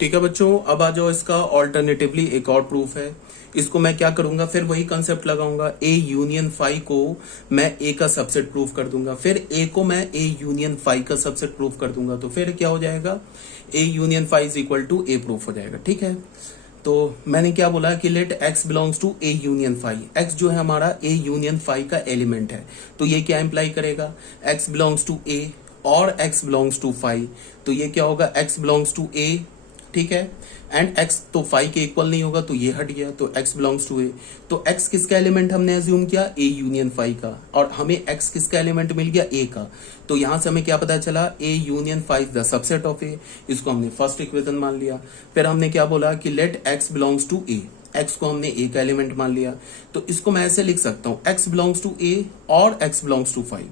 ठीक है बच्चों, अब आ जाओ इसका ऑल्टरनेटिवली एक और प्रूफ है। इसको मैं क्या करूंगा, फिर वही कंसेप्ट लगाऊंगा, ए यूनियन फाई को मैं ए का सबसेट प्रूफ कर दूंगा, फिर ए को मैं ए यूनियन फाई का सबसेट प्रूफ कर दूंगा, तो फिर क्या हो जाएगा, A union phi is equal to A proof हो जाएगा। ठीक है, तो मैंने क्या बोला कि let x belongs to A union phi, x जो है हमारा ए यूनियन फाई का एलिमेंट है, तो ये क्या इंप्लाई करेगा, एक्स बिलोंग्स टू ए और एक्स बिलोंग्स टू फाई, तो ये क्या होगा, एक्स बिलोंग्स टू ए, ठीक है, एंड x तो फाई के इक्वल नहीं होगा तो ये हट गया, तो x बिलोंग्स टू ए, तो x किसका एलिमेंट हमने एज्यूम किया, a यूनियन फाई का, और हमें x किसका एलिमेंट मिल गया, a का, तो यहां से हमें क्या पता चला, a union phi the subset of a, इसको हमने फर्स्ट इक्वेशन मान लिया। फिर हमने क्या बोला कि let x belongs to a, x को हमने a का एलिमेंट मान लिया, तो इसको मैं ऐसे लिख सकता हूं, x बिलोंग्स टू a और x belongs to phi,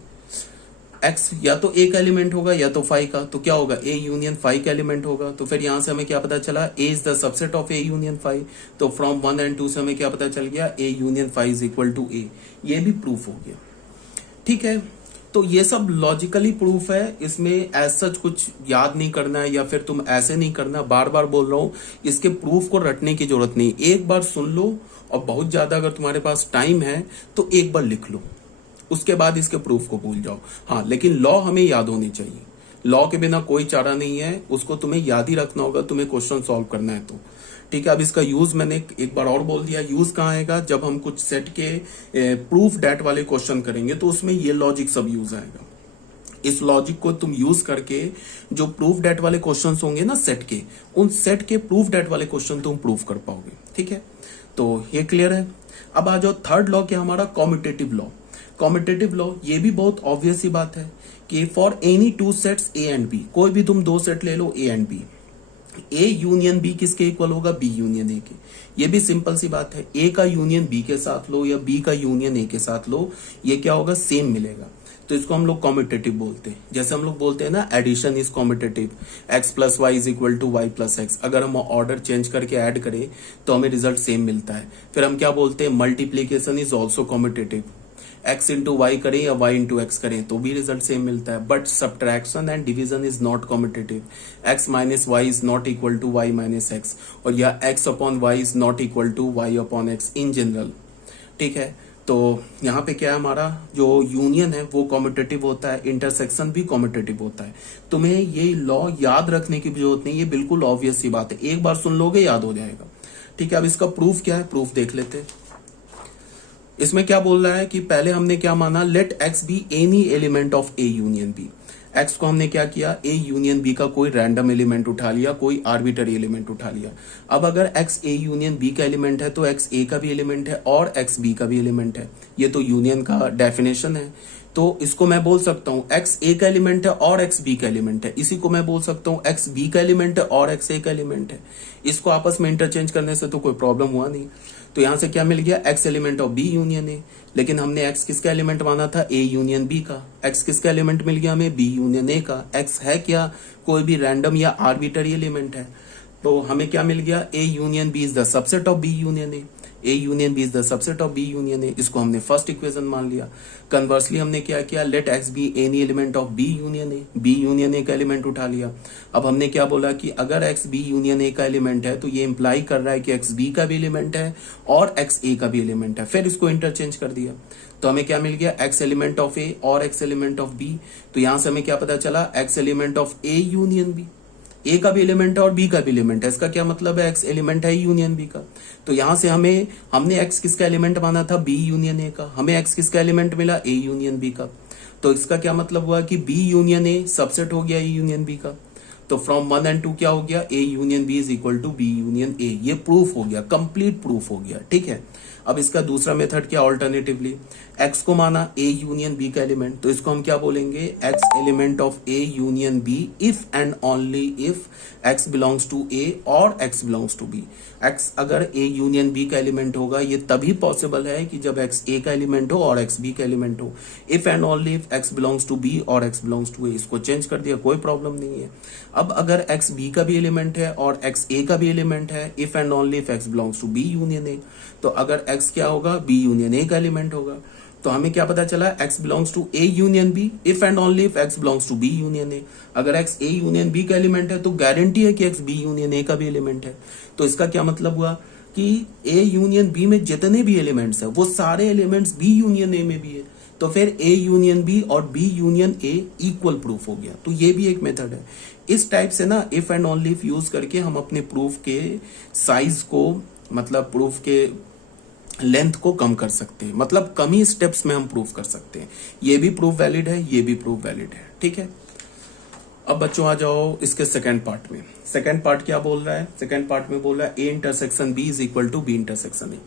x या तो ए का एलिमेंट होगा या तो फाई का, तो क्या होगा, ए यूनियन फाई का एलिमेंट होगा। तो फिर यहां से हमें क्या पता चला, A is the subset of A union phi, तो फ्रॉम 1 एंड 2 से हमें क्या पता चल गया, A union phi is equal to A, ये भी प्रूफ हो गया। ठीक है, तो ये सब लॉजिकली प्रूफ है, इसमें एज सच कुछ याद नहीं करना है या फिर तुम ऐसे नहीं करना, बार बार बोल रहा हूं, इसके प्रूफ को रटने की जरूरत नहीं, एक बार सुन लो, और बहुत ज्यादा अगर तुम्हारे पास टाइम है तो एक बार लिख लो, उसके बाद इसके प्रूफ को भूल जाओ। हाँ, लेकिन लॉ हमें याद होनी चाहिए, लॉ के बिना कोई चारा नहीं है, उसको तुम्हें याद ही रखना होगा, तुम्हें क्वेश्चन सॉल्व करना है तो। ठीक है, अब इसका यूज मैंने एक बार और बोल दिया, यूज कहाँ आएगा, जब हम कुछ सेट के प्रूफ डेट वाले क्वेश्चन करेंगे तो उसमें ये लॉजिक सब यूज आएगा। इस लॉजिक को तुम यूज करके जो प्रूफ डेट वाले क्वेश्चन होंगे ना सेट के, उन सेट के प्रूफ डेट वाले क्वेश्चन तुम प्रूफ कर पाओगे। ठीक है, तो ये क्लियर है। अब आ जाओ थर्ड लॉ, क्या हमारा कॉम्यूटेटिव लॉ। कॉम्यूटेटिव लॉ, ये भी बहुत ऑब्वियस ही बात है कि for any two sets A and B, कोई भी तुम दो सेट ले लो A and B, A union B किसके इक्वल होगा, बी यूनियन ए के। ये भी सिंपल सी बात है, ए का यूनियन बी के साथ लो या बी का यूनियन ए के साथ लो, ये क्या होगा, सेम मिलेगा, तो इसको हम लोग कॉम्यूटेटिव बोलते हैं। जैसे हम लोग बोलते हैं ना, addition is commutative, x plus y is equal to y plus x, अगर हम ऑर्डर चेंज करके ऐड करें तो हमें रिजल्ट सेम मिलता है। फिर हम क्या बोलते हैं, multiplication is also commutative, x into y करें या y इंटू एक्स करें तो भी रिजल्ट सेम मिलता है। But subtraction and division is not commutative, x minus y is not equal to y minus x, और या x upon y is not equal to y upon x in general. ठीक है, तो यहाँ पे क्या है, हमारा जो यूनियन है वो कॉम्यूटेटिव होता है, इंटरसेक्शन भी कॉम्यूटेटिव होता है। तुम्हें ये लॉ याद रखने की जरूरत नहीं, ये बिल्कुल ऑब्वियस सी बात है, एक बार सुन लोगे याद हो जाएगा। ठीक है, अब इसका प्रूफ क्या है, प्रूफ देख लेते हैं। इसमें क्या बोल रहा है कि पहले हमने क्या माना, let x be any element of A union B, x को हमने क्या किया, ए यूनियन बी का कोई रैंडम एलिमेंट उठा लिया, कोई आर्बिटरी एलिमेंट उठा लिया। अब अगर एक्स ए यूनियन बी का एलिमेंट है तो एक्स ए का भी एलिमेंट है और एक्स बी का भी एलिमेंट है, ये तो यूनियन का डेफिनेशन है। तो इसको मैं बोल सकता हूं एक्स ए का एलिमेंट है और एक्स बी का एलिमेंट है, इसी को मैं बोल सकता हूं एक्स बी का एलिमेंट है और एक्स ए का एलिमेंट है। इसको आपस में इंटरचेंज करने से तो कोई प्रॉब्लम हुआ नहीं। तो यहां से क्या मिल गया, x element of B union A, लेकिन हमने एक्स किसका एलिमेंट माना था, ए यूनियन बी का, एक्स किसका एलिमेंट मिल गया हमें, बी यूनियन ए का। एक्स है क्या, कोई भी रैंडम या आर्बिटरी एलिमेंट है, तो हमें क्या मिल गया, A union B is the subset of B union A, A union B is the subset of B union A, इसको हमने फर्स्ट इक्वेशन मान लिया। कन्वर्सली हमने क्या किया, let x be any element of B union A, B union A का element उठा लिया। अब हमने क्या बोला कि अगर एक्स बी यूनियन ए का एलिमेंट है तो ये इंप्लाई कर रहा है कि एक्स बी का भी एलिमेंट है और एक्स ए का भी एलिमेंट है, फिर इसको इंटरचेंज कर दिया तो हमें क्या मिल गया, एक्स एलिमेंट ऑफ ए और एक्स एलिमेंट ऑफ बी। तो यहां से हमें क्या पता चला, X element of A union B, A का भी एलिमेंट है और बी का भी एलिमेंट है, इसका क्या मतलब है, एक्स एलिमेंट है यूनियन बी का। तो यहां से हमने एक्स किसका एलिमेंट माना था, बी यूनियन ए का, हमें एक्स किसका एलिमेंट मिला, ए यूनियन बी का। तो इसका क्या मतलब हुआ कि बी यूनियन ए सबसेट हो गया ए यूनियन बी का। तो फ्रॉम 1 एंड 2 क्या हो गया, A union B is equal to B union A, ये प्रूफ हो गया, कंप्लीट प्रूफ हो गया। ठीक है, अब इसका दूसरा मेथड क्या, ऑल्टरनेटिवली एक्स को माना ए यूनियन बी का एलिमेंट, तो इसको हम क्या बोलेंगे, X element of A union B if and only if x belongs to A और x belongs to B. X अगर ए यूनियन बी का एलिमेंट होगा ये तभी पॉसिबल है कि जब एक्स ए का एलिमेंट हो और एक्स बी का एलिमेंट हो। If and only if x belongs to B और एक्स बिलोंग्स टू ए, इसको चेंज कर दिया, कोई प्रॉब्लम नहीं है। अब अगर एक्स बी का भी एलिमेंट है और एक्स ए का भी एलिमेंट है, if and only if x belongs to B union A, तो अगर एक्स क्या होगा, बी यूनियन ए का एलिमेंट होगा। तो हमें क्या पता चला, x belongs to A union B if and only if x belongs to B union A। अगर x A यूनियन B का एलिमेंट है तो गारंटी है कि x B यूनियन A का भी एलिमेंट है। तो इसका क्या मतलब हुआ कि A यूनियन B में जितने भी एलिमेंट्स है वो सारे एलिमेंट्स B यूनियन A में भी है, तो फिर A यूनियन B और B union A equal proof हो गया। तो ये भी एक मेथड है। इस टाइप से ना if and only if use करके हम अपने प्रूफ के साइज को, मतलब प्रूफ के लेंथ को कम कर सकते हैं, मतलब कम ही स्टेप्स में हम प्रूफ कर सकते हैं। ये भी प्रूफ वैलिड है, ये भी प्रूफ वैलिड है। ठीक है, अब बच्चों आ जाओ इसके सेकंड पार्ट में। सेकंड पार्ट क्या बोल रहा है, सेकंड पार्ट में बोल रहा है A intersection B is equal to B intersection A.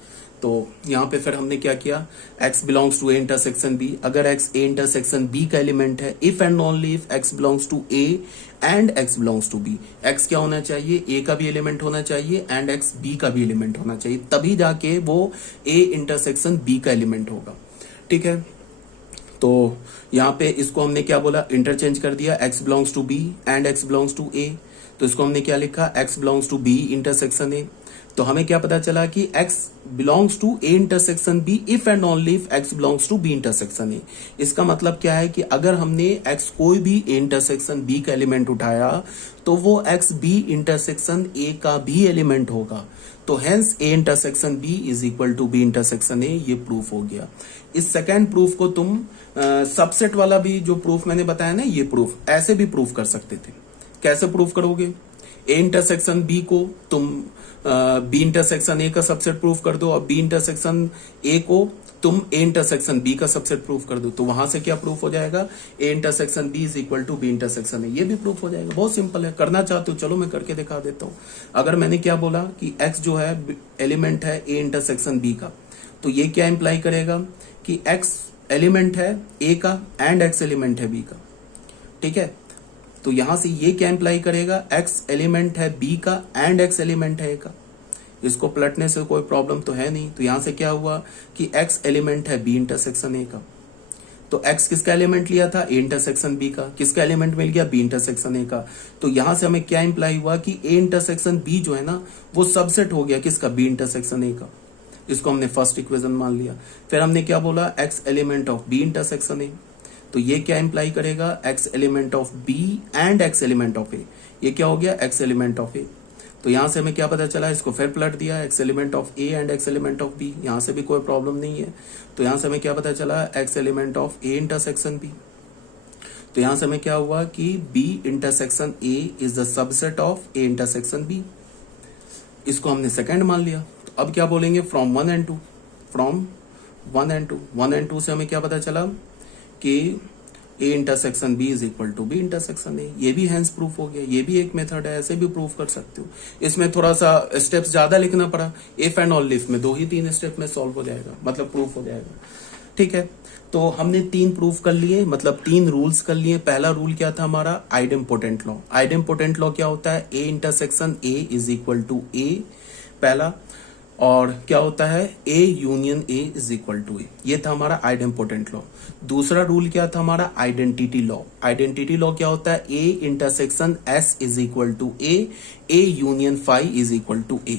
तो यहाँ पे फिर हमने क्या किया, x belongs to A intersection B. अगर x ए इंटरसेक्शन बी का एलिमेंट है, if and only if x belongs to A and x belongs to B. x क्या होना चाहिए, a का भी एलिमेंट होना चाहिए एंड x b का भी एलिमेंट होना चाहिए, तभी जाके वो a इंटरसेक्शन b का एलिमेंट होगा। ठीक है, तो यहाँ पे इसको हमने क्या बोला, इंटरचेंज कर दिया, x belongs to b and x belongs to a। तो इसको हमने क्या लिखा, x belongs to b intersection a। तो हमें क्या पता चला कि x belongs to a intersection b if and only if x belongs to b intersection a। इसका मतलब क्या है कि अगर हमने x कोई भी a इंटरसेक्शन b का एलिमेंट उठाया तो वो x b इंटरसेक्शन a का भी एलिमेंट होगा। तो hence a intersection b is equal to b intersection a, ये प्रूफ हो गया। इस सेकेंड प्रूफ को तुम सबसेट वाला भी जो प्रूफ मैंने बताया ना, ये प्रूफ ऐसे भी प्रूफ कर सकते थे। कैसे प्रूफ करोगे, a इंटरसेक्शन b को तुम b इंटरसेक्शन a का सबसेट प्रूफ कर दो और b इंटरसेक्शन a को तुम a इंटरसेक्शन b का सबसेट प्रूफ कर दो। तो वहां से क्या प्रूफ हो जाएगा, a intersection b is equal to b intersection a, ये भी प्रूफ हो जाएगा। बहुत सिंपल है, करना चाहते हो चलो मैं करके दिखा देता हूँ। अगर मैंने क्या बोला कि x जो है एलिमेंट है a इंटरसेक्शन b का, तो ये क्या इंप्लाई करेगा कि x एलिमेंट है a का एंड x एलिमेंट है b का। ठीक है, तो यहां से ये क्या इंप्लाई करेगा, x एलिमेंट है b का एंड x एलिमेंट है a का। इसको पलटने से कोई प्रॉब्लम तो है नहीं। तो यहां से क्या हुआ कि x एलिमेंट है b इंटरसेक्शन a का। तो x किसका एलिमेंट लिया था, a इंटरसेक्शन b का। किसका एलिमेंट मिल गया, b इंटरसेक्शन a का। तो यहां से हमें क्या इंप्लाई हुआ कि a इंटरसेक्शन b जो है ना, वो सबसेट हो गया किसका, b इंटरसेक्शन a का। इसको हमने फर्स्ट इक्वेशन मान लिया। फिर हमने क्या बोला, x element of b intersection a। तो ये क्या इंप्लाई करेगा, x element of b and x element of a। ये क्या हो गया, x एलिमेंट ऑफ a। तो यहां से हमें क्या पता चला, इसको फिर पलट दिया, x element of a and x element of b। यहां से भी कोई प्रॉब्लम नहीं है। तो यहां से हमें क्या पता चला, x element of a intersection b। तो यहां से हमें क्या हुआ कि b intersection a is the subset of a intersection b। इसको हमने सेकंड मान लिया। तो अब क्या बोलेंगे, from 1 and 2, from 1 and 2। 1 and 2 से हमें क्या पता चला कि a intersection b is equal to b intersection a। ये भी हैंस प्रूफ हो गया। ये भी एक मेथड है, ऐसे भी प्रूफ कर सकते हो। इसमें थोड़ा सा स्टेप्स ज्यादा लिखना पड़ा, इफ एंड ओनली इफ में 2 ही 3 स्टेप में सॉल्व हो जाएगा, मतलब प्रूफ हो जाएगा। ठीक है, तो हमने 3 प्रूफ कर लिए, मतलब 3 रूल्स कर लिए। पहला रूल क्या था हमारा, आइडेम्पोटेंट लॉ। आइडेम्पोटेंट लॉ क्या होता है, a intersection a is equal to a, पहला। और क्या होता है, A union A is equal to A। ये था हमारा आइडेम्पोटेंट लॉ। दूसरा रूल क्या था हमारा, आइडेंटिटी लॉ। आइडेंटिटी लॉ क्या होता है, A intersection S is equal to A union phi is equal to A।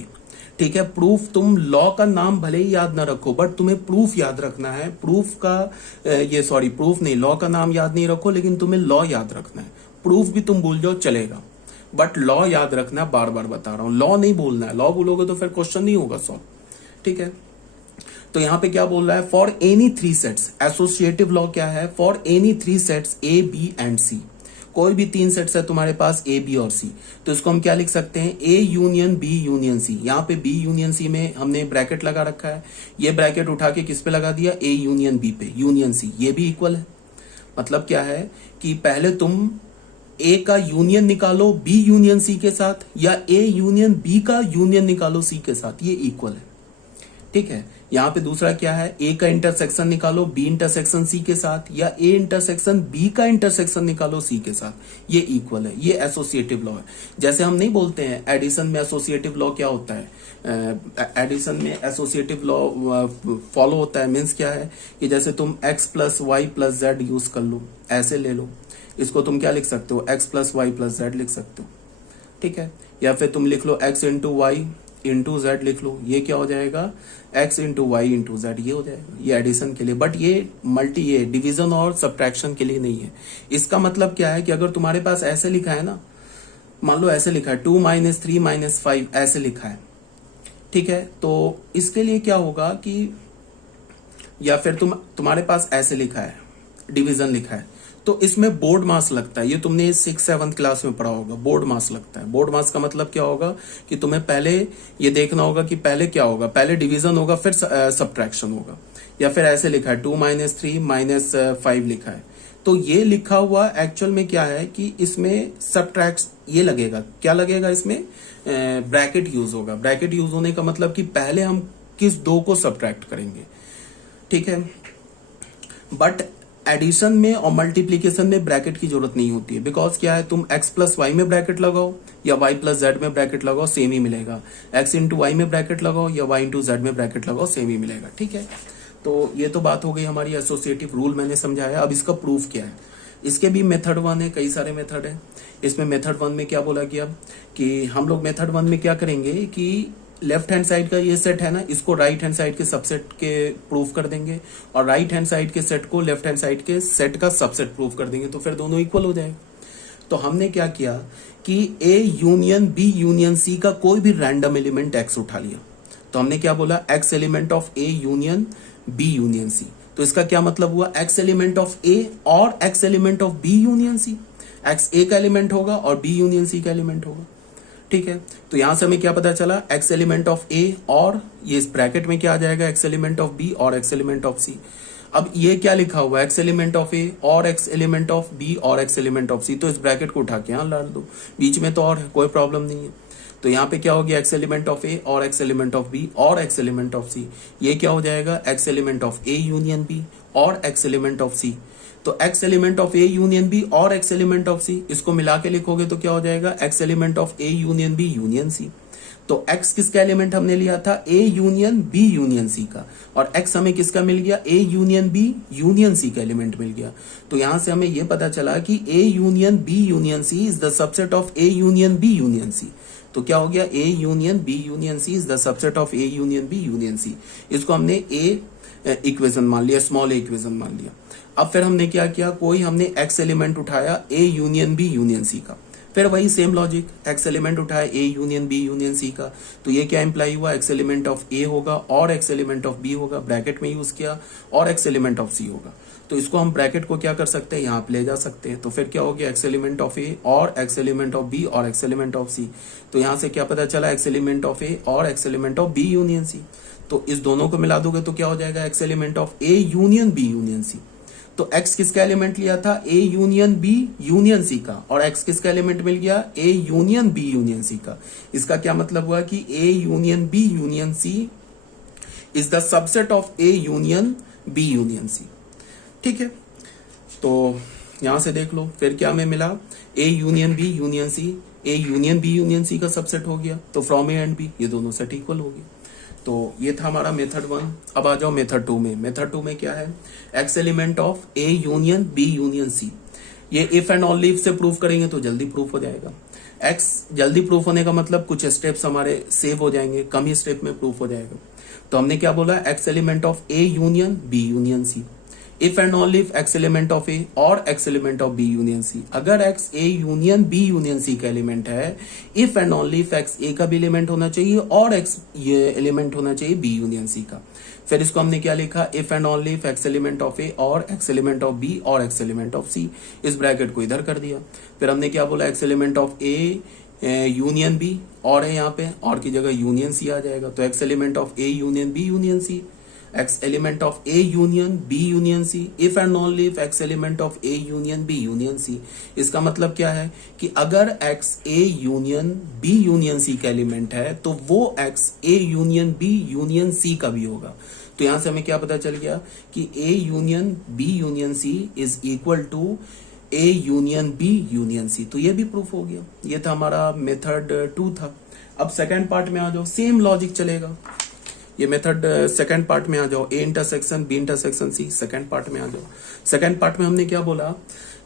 ठीक है, प्रूफ तुम लॉ का नाम भले ही याद ना रखो, बट तुम्हें प्रूफ याद रखना है। प्रूफ का प्रूफ नहीं, लॉ का नाम याद नहीं रखो, लेकिन तुम्हें लॉ याद रखना है। प्रूफ भी तुम भूल जाओ चलेगा, बट लॉ याद रखना, बार बार बता रहा हूं, लॉ नहीं भूलना है। लॉ भूलोगे तो फिर क्वेश्चन नहीं होगा सॉल्व। ठीक है, तो यहां पे क्या बोल रहा है, for any 3 sets. Associative law क्या है, for any 3 sets A B and C। कोई भी 3 सेट्स है तुम्हारे पास A B और C, तो इसको हम क्या लिख सकते हैं, A union B union C। यहाँ पे B यूनियन C में हमने ब्रैकेट लगा रखा है, ये ब्रैकेट उठा के किस पे लगा दिया, A यूनियन B पे, यूनियन C। ये भी इक्वल है। मतलब क्या है कि पहले तुम A का यूनियन निकालो B यूनियन C के साथ, या A यूनियन B का यूनियन निकालो C के साथ, ये इक्वल है। ठीक है, यहाँ पे दूसरा क्या है, A का इंटरसेक्शन निकालो B इंटरसेक्शन C के साथ, या A इंटरसेक्शन B का इंटरसेक्शन निकालो C के साथ, ये इक्वल है। ये एसोसिएटिव लॉ है। जैसे हम नहीं बोलते हैं एडिशन में एसोसिएटिव लॉ क्या होता है, एडिशन में एसोसिएटिव लॉ फॉलो होता है। मीन्स क्या है कि जैसे तुम x plus y plus z use कर लो, ऐसे ले लो, इसको तुम क्या लिख सकते हो, x plus y plus z लिख सकते हो। ठीक है, या फिर तुम लिख लो x into y into z लिख लो, ये क्या हो जाएगा x into y into z, ये हो जाएगा, ये एडिशन के लिए। बट ये डिवीजन और सब्ट्रैक्शन के लिए नहीं है। इसका मतलब क्या है कि अगर तुम्हारे पास ऐसे लिखा है ना, मान लो ऐसे लिखा है 2 - 3 - 5 ऐसे लिखा है, ठीक है, तो इसके लिए क्या होगा कि, या फिर तुम्हारे पास ऐसे लिखा है, डिवीजन लिखा है, तो इसमें बोर्ड मास लगता है। ये तुमने 6-7 क्लास में पढ़ा होगा, बोर्ड मास लगता है। बोर्ड मास का मतलब क्या होगा कि तुम्हें पहले ये देखना होगा कि पहले क्या होगा, पहले डिवीजन होगा फिर सब्ट्रैक्शन होगा। या फिर ऐसे लिखा है 2 - 3 - 5 लिखा है, तो ये लिखा हुआ एक्चुअल में क्या है कि इसमें सब्ट्रैक्ट ये लगेगा, क्या लगेगा इसमें, ब्रैकेट यूज होगा। ब्रैकेट यूज होने का मतलब कि पहले हम किस दो को सब्ट्रैक्ट करेंगे, ठीक है। बट एडिशन में और मल्टीप्लीकेशन में ब्रैकेट की जरूरत नहीं होती है, बिकॉज क्या है, तुम x प्लस वाई में ब्रैकेट लगाओ या y प्लस जेड में ब्रैकेट लगाओ, सेम ही मिलेगा। x इंटू वाई में ब्रैकेट लगाओ या y इंटू जेड में ब्रैकेट लगाओ, सेम ही मिलेगा, ठीक है। तो ये तो बात हो गई हमारी एसोसिएटिव रूल, मैंने समझाया। अब इसका प्रूफ क्या है, इसके भी मेथड 1 है, कई सारे मेथड है। इसमें मेथड 1 में क्या बोला गया कि हम लोग मेथड 1 में क्या करेंगे कि लेफ्ट हैंड साइड का ये सेट है ना, इसको राइट हैंड साइड के सबसेट के प्रूफ कर देंगे, और राइट हैंड साइड के सेट को लेफ्ट हैंड साइड के सेट का सबसेट प्रूफ कर देंगे, तो फिर दोनों इक्वल हो जाएगा। तो हमने क्या किया कि A union B union C का कोई भी रैंडम एलिमेंट X उठा लिया। तो हमने क्या बोला, X element of A union B union C। तो इसका क्या मतलब हुआ, X एलिमेंट ऑफ A और X element of B union C। X A का एलिमेंट होगा और B यूनियन C का एलिमेंट होगा, ठीक है। तो यहां से हमें क्या पता चला, X एलिमेंट ऑफ A और ये इस ब्रैकेट में क्या आ जाएगा, X एलिमेंट ऑफ B और X एलिमेंट ऑफ C। अब ये क्या लिखा हुआ है, X एलिमेंट ऑफ A और X एलिमेंट ऑफ B और X एलिमेंट ऑफ C। तो इस ब्रैकेट को उठा के यहां डाल दो, बीच में तो और है, कोई प्रॉब्लम नहीं है। तो यहाँ पे क्या हो गया, X एलिमेंट ऑफ A और X एलिमेंट ऑफ B और X एलिमेंट ऑफ C। ये क्या हो जाएगा, X element of A union B और X एलिमेंट ऑफ C। तो X element of A union B और X एलिमेंट ऑफ C, इसको मिला के लिखोगे तो क्या हो जाएगा, X element of A union B union C। तो X किसका एलिमेंट हमने लिया था, A union B union C का, और X हमें किसका मिल गया, A union B union C का एलिमेंट मिल गया। तो यहां से हमें यह पता चला कि A union B union C is the subset of A union B union C। तो क्या हो गया, A union B union C is the subset of A union B union C। इसको हमने A इक्वेशन मान लिया, स्मॉल A इक्वेशन मान लिया। अब फिर हमने क्या किया, कोई हमने X एलिमेंट उठाया A union B union C का, फिर वही सेम लॉजिक, X एलिमेंट उठाया A union B union C का। तो ये क्या इंप्लाई हुआ, X एलिमेंट ऑफ A होगा और X एलिमेंट ऑफ B होगा, ब्रैकेट में यूज किया, और X एलिमेंट ऑफ C होगा। तो इसको हम ब्रैकेट को क्या कर सकते हैं, यहाँ पे ले जा सकते हैं। तो फिर क्या हो गया, X एलिमेंट ऑफ A और X एलिमेंट ऑफ B और X एलिमेंट ऑफ C। तो यहाँ से क्या पता चला, X एलिमेंट ऑफ A और X element of B union C। तो इस दोनों को मिला दोगे तो क्या हो जाएगा, X element of A union B union C। तो X किसका एलिमेंट लिया था, A union B union C का, और X किसका एलिमेंट मिल गया, A union B union C का। इसका क्या मतलब हुआ कि A union B union C is the subset of A union B union C, ठीक है। तो यहां से देख लो फिर क्या हमें मिला, A union B union C, A union B union C का सबसेट हो गया, तो फ्रॉम A एंड B ये दोनों सेट इक्वल हो गए। तो ये था हमारा मेथड 1। अब आ जाओ मेथड 2 में। मेथड 2 में क्या है, X element of A union B union C। ये इफ एंड ऑनली इफ से प्रूफ करेंगे तो जल्दी प्रूफ हो जाएगा। X जल्दी प्रूफ होने का मतलब कुछ स्टेप्स हमारे सेव हो जाएंगे, कम ही स्टेप में प्रूफ हो जाएगा। तो हमने क्या बोला, X element of A union B union C। If and only if X element of A और X element of B union C। अगर X A union B union C का एलिमेंट है, if and only if X A का भी element होना चाहिए और X ये एलिमेंट होना चाहिए B यूनियन C का। फिर इसको हमने क्या लिखा, if and only if X element of A और X एलिमेंट ऑफ B और X एलिमेंट ऑफ C। इस ब्रैकेट को इधर कर दिया। फिर हमने क्या बोला, X element of A union B, और है यहाँ पे, और की जगह यूनियन C आ जाएगा। तो X element of A union B union C, X element of A union B union C, if and only if X element of A union B union C। इसका मतलब क्या है कि अगर X A union B union C का element है तो वो X A union B union C का भी होगा। तो यहां से हमें क्या पता चल गया कि A union B union C is equal to A union B union C। तो ये भी प्रूफ हो गया। ये था हमारा मेथड 2 था। अब सेकेंड पार्ट में आ जाओ, सेम लॉजिक चलेगा। ये मेथड सेकंड पार्ट में आ जाओ, A intersection B intersection C। Second part में आ जाओ। सेकंड पार्ट में हमने क्या बोला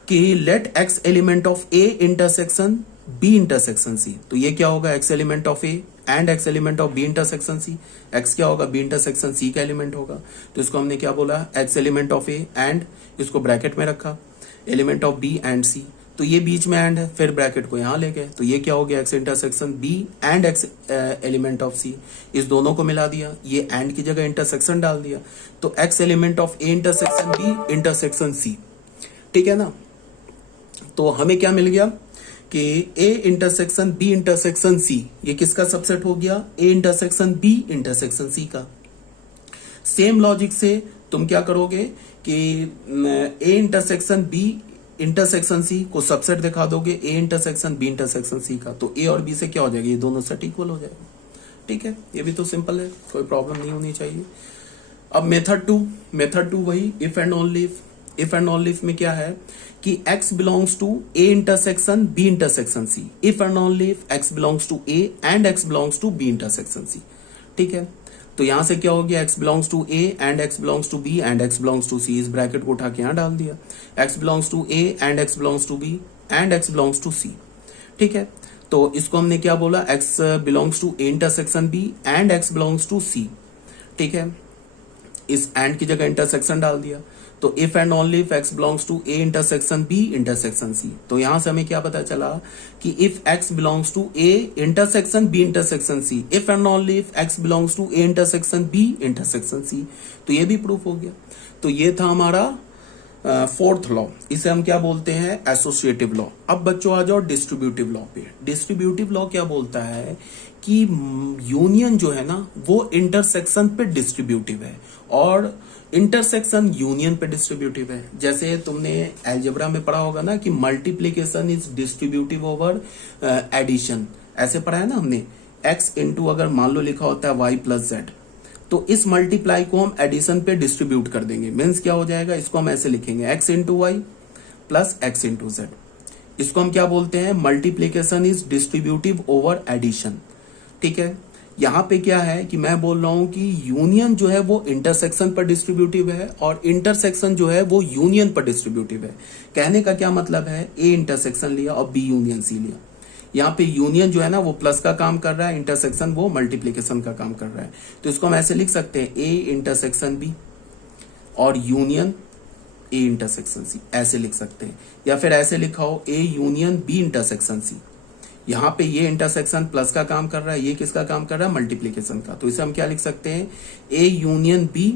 कि let X element of A intersection B intersection C। तो ये क्या होगा, X element of A and x element of B intersection C. X क्या होगा, बी इंटरसेक्शन सी का एलिमेंट होगा। तो इसको हमने क्या बोला, x element of A and, इसको ब्रैकेट में रखा, एलिमेंट ऑफ बी एंड सी। तो ये बीच में एंड है, फिर ब्रैकेट को यहां ले गए, तो ये क्या हो गया, X intersection B and x element of C. इस दोनों को मिला दिया, ये एंड की जगह इंटरसेक्शन डाल दिया, तो x element of A intersection B intersection C. ठीक है ना। तो हमें क्या मिल गया कि A intersection B intersection C, ये किसका सबसेट हो गया, A intersection B intersection C का। सेम लॉजिक से तुम क्या करोगे कि A intersection B intersection C को सबसेट दिखा दोगे A intersection B intersection C का, तो ए और बी से क्या हो जाएगा, ये दोनों सेट इक्वल हो जाएगा। ठीक है, ये भी तो सिंपल है, कोई प्रॉब्लम नहीं होनी चाहिए। अब मेथड टू वही if and only if. If and only if में क्या है कि x belongs to A intersection B intersection C. If and only if x belongs to A and x belongs to B intersection C. ठीक है, तो यहां से क्या हो गया, x belongs to A and x belongs to B and x belongs to C. इस bracket को उठा के यहां डाल दिया, x belongs to A and x belongs to B and x belongs to C. ठीक है, तो इसको हमने क्या बोला, x belongs to A intersection B and x belongs to C. ठीक है, इस एंड की जगह इंटरसेक्शन डाल दिया, तो if and only if x belongs to A intersection B intersection C. तो यहां से हमें क्या पता चला कि if x belongs to A intersection B intersection C, if and only if x belongs to A intersection B intersection C, तो ये भी प्रूफ हो गया। तो ये था हमारा फोर्थ लॉ, इसे हम क्या बोलते हैं, एसोसिएटिव लॉ। अब बच्चों आ जाओ डिस्ट्रीब्यूटिव लॉ पे। डिस्ट्रीब्यूटिव लॉ क्या बोलता है कि यूनियन जो है ना वो इंटरसेक्शन पे डिस्ट्रीब्यूटिव है और इंटरसेक्शन यूनियन पे डिस्ट्रीब्यूटिव है। जैसे तुमने एल्जेब्रा में पढ़ा होगा ना कि multiplication is distributive over addition, ऐसे पढ़ा है ना हमने। x इंटू अगर मान लो लिखा होता है y प्लस जेड, तो इस मल्टीप्लाई को हम एडिशन पे डिस्ट्रीब्यूट कर देंगे। मीन्स क्या हो जाएगा, इसको हम ऐसे लिखेंगे x into y plus x into z. इसको हम क्या बोलते हैं, multiplication is distributive over addition. ठीक है, यहां पे क्या है कि मैं बोल रहा हूं कि यूनियन जो है वो इंटरसेक्शन पर डिस्ट्रीब्यूटिव है और इंटरसेक्शन जो है वो यूनियन पर डिस्ट्रीब्यूटिव है। कहने का क्या मतलब है, ए इंटरसेक्शन लिया और बी यूनियन सी लिया। यहाँ पे यूनियन जो है ना वो प्लस का काम कर रहा है, इंटरसेक्शन वो मल्टीप्लीकेशन का काम कर रहा है। तो इसको हम ऐसे लिख सकते हैं, ए इंटरसेक्शन बी और यूनियन ए इंटरसेक्शन सी, ऐसे लिख सकते हैं। या फिर ऐसे लिखा हो, A union B intersection C. यहाँ पे ये इंटरसेक्शन प्लस का काम कर रहा है, ये किसका काम कर रहा है, मल्टीप्लीकेशन का। तो इसे हम क्या लिख सकते हैं, ए यूनियन बी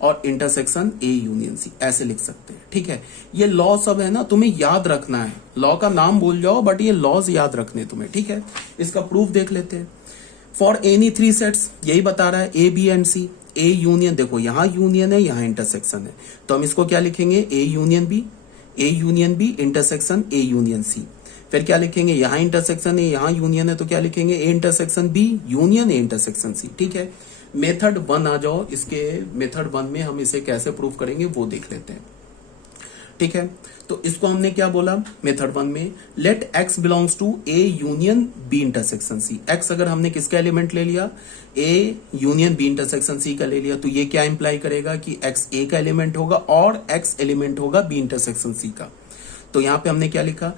और इंटरसेक्शन ए यूनियन सी, ऐसे लिख सकते हैं। ठीक है, ये लॉ सब है ना, तुम्हें याद रखना है। लॉ का नाम भूल जाओ बट ये लॉज याद रखने तुम्हें। ठीक है, इसका प्रूफ देख लेते हैं। फॉर एनी थ्री सेट्स, यही बता रहा है, A B and C. A union, देखो यहाँ यूनियन है, यहाँ इंटरसेक्शन है, तो हम इसको क्या लिखेंगे, A union B intersection A union C. फिर क्या लिखेंगे, यहाँ इंटरसेक्शन है, यहाँ यूनियन है, तो क्या लिखेंगे, A intersection B union A intersection C. ठीक है, मेथड 1 आ जाओ। इसके मेथड 1 में हम इसे कैसे प्रूफ करेंगे वो देख लेते हैं। ठीक है, तो इसको हमने क्या बोला मेथड 1 में, let x belongs to A union B intersection C. x अगर हमने किसका एलिमेंट ले लिया, A union B intersection C का ले लिया, तो ये क्या इंप्लाई करेगा कि x ए का एलिमेंट होगा और x एलिमेंट होगा बी इंटरसेक्शन सी का। तो यहाँ पे हमने क्या लिखा,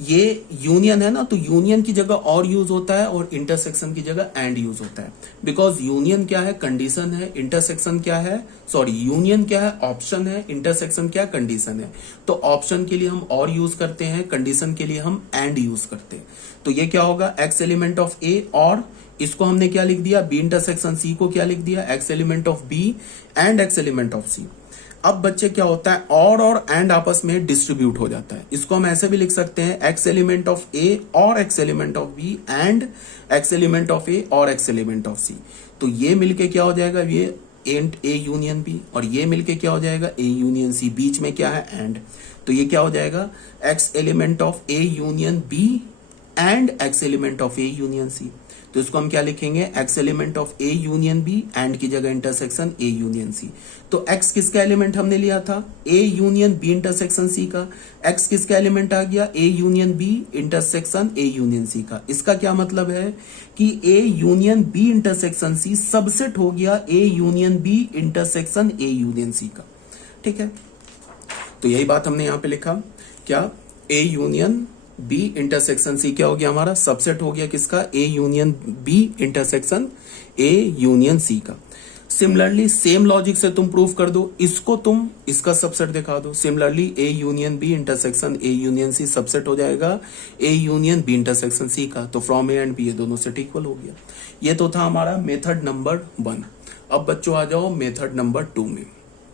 ये यूनियन है ना, तो यूनियन की जगह और यूज होता है और इंटरसेक्शन की जगह एंड यूज होता है। बिकॉज यूनियन क्या है, कंडीशन है, इंटरसेक्शन क्या है, सॉरी यूनियन क्या है, ऑप्शन है, इंटरसेक्शन क्या कंडीशन है। तो ऑप्शन के लिए हम और यूज करते हैं, कंडीशन के लिए हम एंड यूज करते हैं। तो ये क्या होगा, एक्स एलिमेंट ऑफ ए और इसको हमने क्या लिख दिया, बी इंटरसेक्शन सी को क्या लिख दिया, X element of B and x element of C. अब बच्चे क्या होता है, और एंड आपस में डिस्ट्रीब्यूट हो जाता है। इसको हम ऐसे भी लिख सकते हैं, एक्स एलिमेंट ऑफ ए और X element of B and x element of A और एक्स एलिमेंट ऑफ सी। तो ये मिलके क्या हो जाएगा, ये ए यूनियन बी, और ये मिलके क्या हो जाएगा, ए यूनियन सी। बीच में क्या है, एंड। तो ये क्या हो जाएगा, x element of A union B and x element of A union C. तो इसको हम क्या लिखेंगे, x element of A union B and की जगह इंटरसेक्शन ए यूनियन सी। तो एक्स किसका एलिमेंट हमने लिया था, A union B intersection C का। एक्स किसका एलिमेंट आ गया, A union B intersection A union C का। इसका क्या मतलब है कि A union B intersection C subset हो गया A union B intersection A union C का। ठीक है, तो यही बात हमने यहां पे लिखा, क्या, A union B intersection C क्या हो गया हमारा, सबसेट हो गया किसका, A union B intersection A union C का। सिमिलरली सेम लॉजिक से तुम प्रूफ कर दो, इसको तुम इसका सबसेट दिखा दो। Similarly A union B intersection A union C subset हो जाएगा A union B intersection C का। तो फ्रॉम ए एंड बी ये दोनों सेट इक्वल हो गया। ये तो था हमारा मेथड नंबर 1। अब बच्चों आ जाओ मेथड नंबर 2 में।